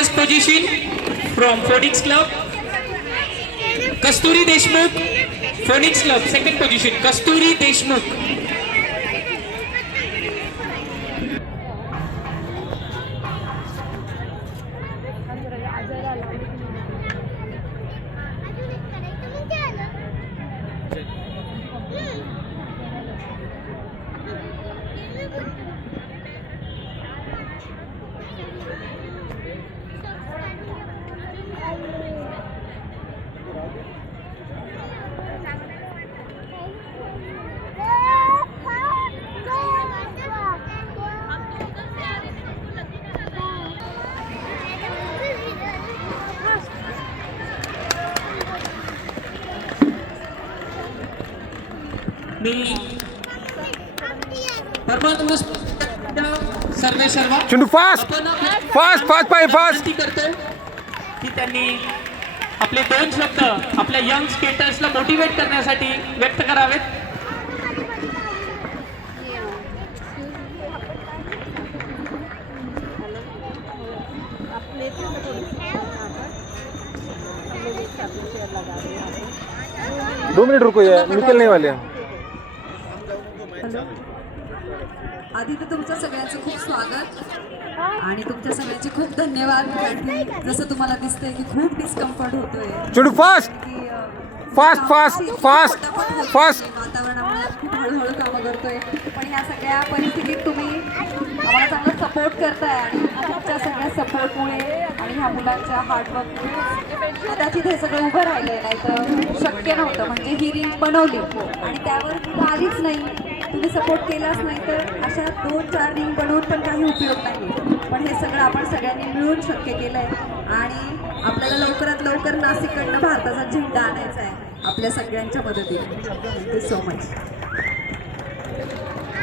first position from Phoenix Club. Kasturi Deshmukh, Phoenix Club, second position. Kasturi Deshmukh. सर्वे सर्व चेंडू fast fast fast पाय fast करतो की त्यांनी आपले दोन शब्द आपल्या यंग स्केटर्सला मोटिवेट करण्यासाठी व्यक्त करावेत. दो मिनट रुको यार, निकलने वाले हैं. आधी तर तुमचं सगळ्यांचं खूप स्वागत आणि तुमच्या सगळ्यांचे खूप धन्यवाद. जसं तुम्हाला दिसतंय की खूप डिस्कम्फर्ट होतोय. चेंडू फास्ट की फास्ट फास्ट फास्ट फास्ट. वातावरणामुळे खूप हळूहळू कामं करतोय, पण ह्या सगळ्या परिस्थितीत तुम्ही आम्हाला चांगला सपोर्ट करताय आणि तुमच्या सगळ्या सपोर्टमुळे आणि ह्या मुलांच्या हार्डवर्कमुळे कदाचित हे सगळं उभं राहिलं, नाही तर शक्य नव्हतं. म्हणजे ही रिंग बनवली आणि त्यावर तुला आलीच नाही, तुम्ही सपोर्ट केलाच नाही, तर अशा 2-4 रिंग बनवून पण काही उपयोग नाही. पण हे सगळं आपण सगळ्यांनी मिळून शक्य केलं आहे आणि आपल्याला लवकरात लवकर नाशिककडनं भारताचा झेंडा आणायचा आहे आपल्या सगळ्यांच्या मदतीने. Thank you so much.